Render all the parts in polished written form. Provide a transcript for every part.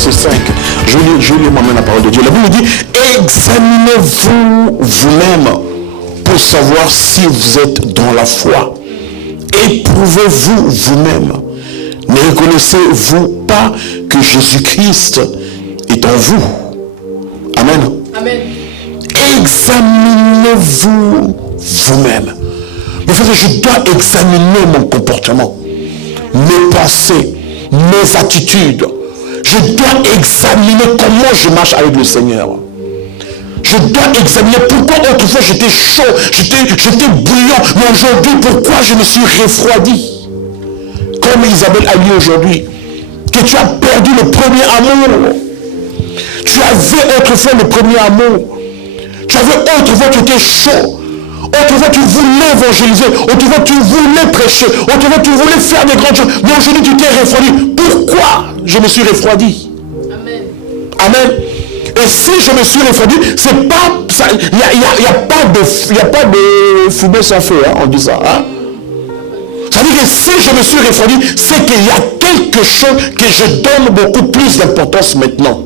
verset 5. Je lis moi-même la parole de Dieu. La Bible dit, examinez-vous vous-même pour savoir si vous êtes dans la foi. Éprouvez-vous vous-même. Ne reconnaissez-vous pas que Jésus-Christ est en vous? Amen. Amen. Examinez-vous vous-même. Mais frère, je dois examiner mon comportement, mes pensées, mes attitudes. Je dois examiner comment je marche avec le Seigneur. Je dois examiner pourquoi autrefois j'étais chaud, j'étais bouillant, mais aujourd'hui pourquoi je me suis refroidi. Comme Isabelle a dit aujourd'hui, que tu as perdu le premier amour. Tu avais autrefois le premier amour. Tu avais autrefois, tu étais chaud. Autrefois, tu voulais évangéliser. Autrefois, tu voulais prêcher. Autrefois, tu voulais faire des grandes choses. Mais aujourd'hui, tu t'es refroidi. Pourquoi je me suis refroidi? Amen. Amen. Et si je me suis refroidi, c'est pas ça. Il n'y a pas de fumée sans feu, hein, on dit ça. Hein? Ça veut dire que si je me suis refroidi, c'est qu'il y a quelque chose que je donne beaucoup plus d'importance maintenant.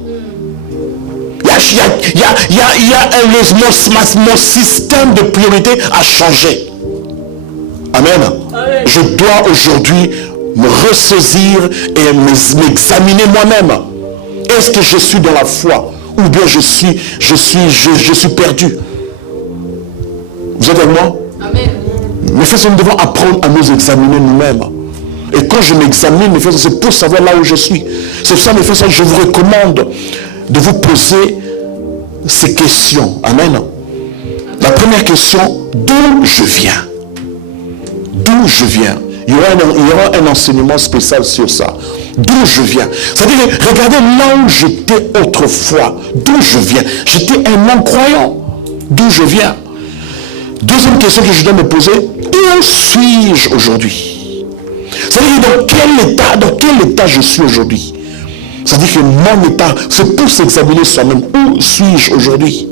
Mon système de priorité a changé. Amen. Amen. Je dois aujourd'hui me ressaisir et m'examiner moi-même. Est-ce que je suis dans la foi ou bien je suis perdu? Vous êtes avec moi? Amen. Mes frères, nous devons apprendre à nous examiner nous-mêmes. Et quand je m'examine, mes frères, c'est pour savoir là où je suis. C'est pour ça, mes frères, je vous recommande de vous poser ces questions. Amen. La première question, d'où je viens? D'où je viens? Il y aura un enseignement spécial sur ça. D'où je viens? C'est-à-dire, regardez là où j'étais autrefois. D'où je viens? J'étais un non-croyant. D'où je viens? Deuxième question que je dois me poser, où suis-je aujourd'hui? C'est-à-dire, dans quel état je suis aujourd'hui? C'est-à-dire que mon état, c'est pour s'examiner soi-même. Où suis-je aujourd'hui?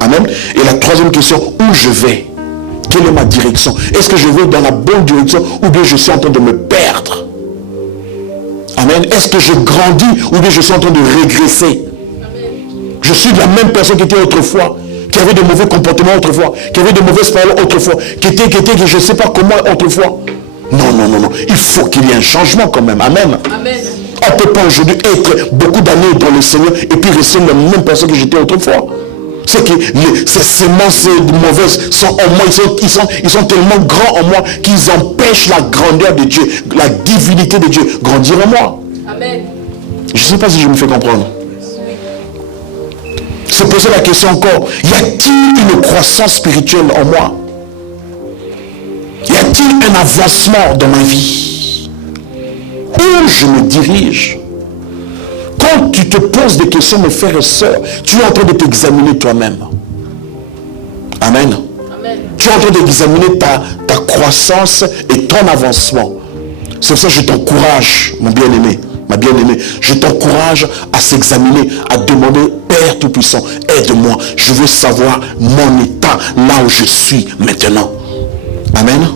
Amen. Et la troisième question, où je vais? Quelle est ma direction? Est-ce que je vais dans la bonne direction ou bien je suis en train de me perdre? Amen. Est-ce que je grandis ou bien je suis en train de régresser? Amen. Je suis la même personne qui était autrefois, qui avait de mauvais comportements autrefois, qui avait de mauvaises paroles autrefois, qui était je ne sais pas comment autrefois. Non. Il faut qu'il y ait un changement quand même. Amen. Amen. On ne peut pas aujourd'hui être beaucoup d'années dans le Seigneur et puis rester la même personne que j'étais autrefois. C'est que ces semences mauvaises sont en moi, ils sont tellement grands en moi qu'ils empêchent la grandeur de Dieu, la divinité de Dieu grandir en moi. Amen. Je ne sais pas si je me fais comprendre. Se poser la question encore, y a-t-il une croissance spirituelle en moi? Y a-t-il un avancement dans ma vie? Où je me dirige? Quand tu te poses des questions, mes frères et sœurs, tu es en train de t'examiner toi-même. Amen. Amen. Tu es en train d'examiner ta croissance et ton avancement. C'est pour ça que je t'encourage, mon bien-aimé, ma bien-aimée, je t'encourage à s'examiner, à demander, Père Tout-Puissant, aide-moi. Je veux savoir mon état, là où je suis maintenant. Amen.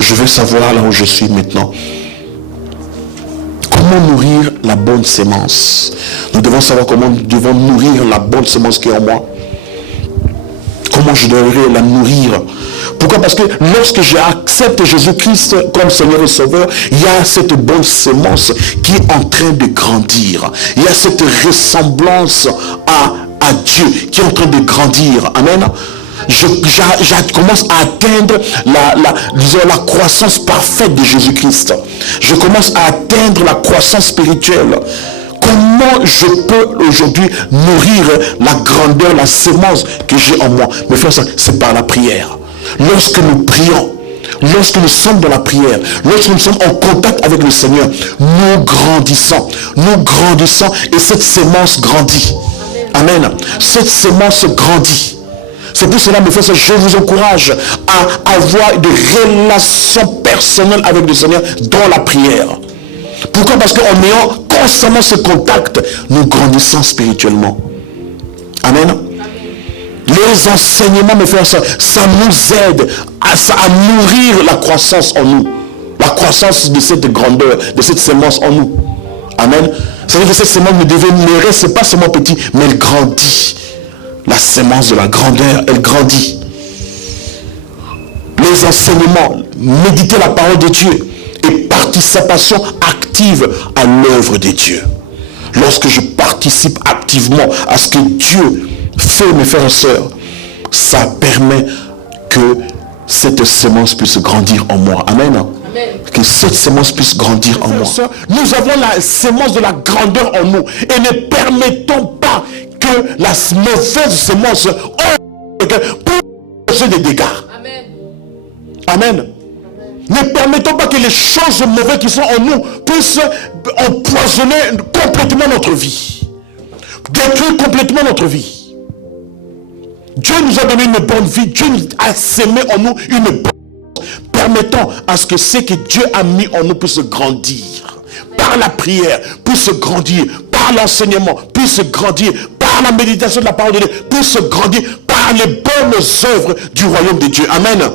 Je veux savoir là où je suis maintenant. Comment nourrir la bonne sémence? Nous devons savoir comment nous devons nourrir la bonne sémence qui est en moi. Comment je devrais la nourrir? Pourquoi? Parce que lorsque j'accepte Jésus-Christ comme Seigneur et Sauveur, il y a cette bonne sémence qui est en train de grandir. Il y a cette ressemblance à Dieu qui est en train de grandir. Amen. Je commence à atteindre la croissance parfaite de Jésus-Christ. Je commence à atteindre la croissance spirituelle. Comment je peux aujourd'hui nourrir la grandeur, la sémence que j'ai en moi? Mais frère, c'est par la prière. Lorsque nous prions, lorsque nous sommes dans la prière, lorsque nous sommes en contact avec le Seigneur, nous grandissons et cette sémence grandit. Amen. Cette sémence grandit. C'est pour cela, mes frères, je vous encourage à avoir des relations personnelles avec le Seigneur dans la prière. Pourquoi? Parce qu'en ayant constamment ce contact, nous grandissons spirituellement. Amen. Les enseignements, mes frères, ça nous aide à nourrir la croissance en nous. La croissance de cette grandeur, de cette sémence en nous. Amen. C'est-à-dire que cette semence ne reste pas seulement petit, mais elle grandit. La semence de la grandeur, elle grandit. Les enseignements, méditer la parole de Dieu et participation active à l'œuvre de Dieu. Lorsque je participe activement à ce que Dieu fait, mes frères et sœurs, ça permet que cette semence puisse grandir en moi. Amen. Amen. Que cette semence puisse grandir en moi. Nous avons la semence de la grandeur en nous et ne permettons pas que la mauvaise semence pour causer des dégâts. Amen. Amen. Ne permettons pas que les choses mauvaises qui sont en nous puissent empoisonner complètement notre vie. Détruire complètement notre vie. Dieu nous a donné une bonne vie. Dieu a sémé en nous une bonne vie. Permettons à ce que ce que Dieu a mis en nous puisse grandir. Par la prière, puisse grandir. Par l'enseignement, puisse grandir. Par la méditation de la parole de Dieu, puisse grandir. Par les bonnes œuvres du royaume de Dieu. Amen.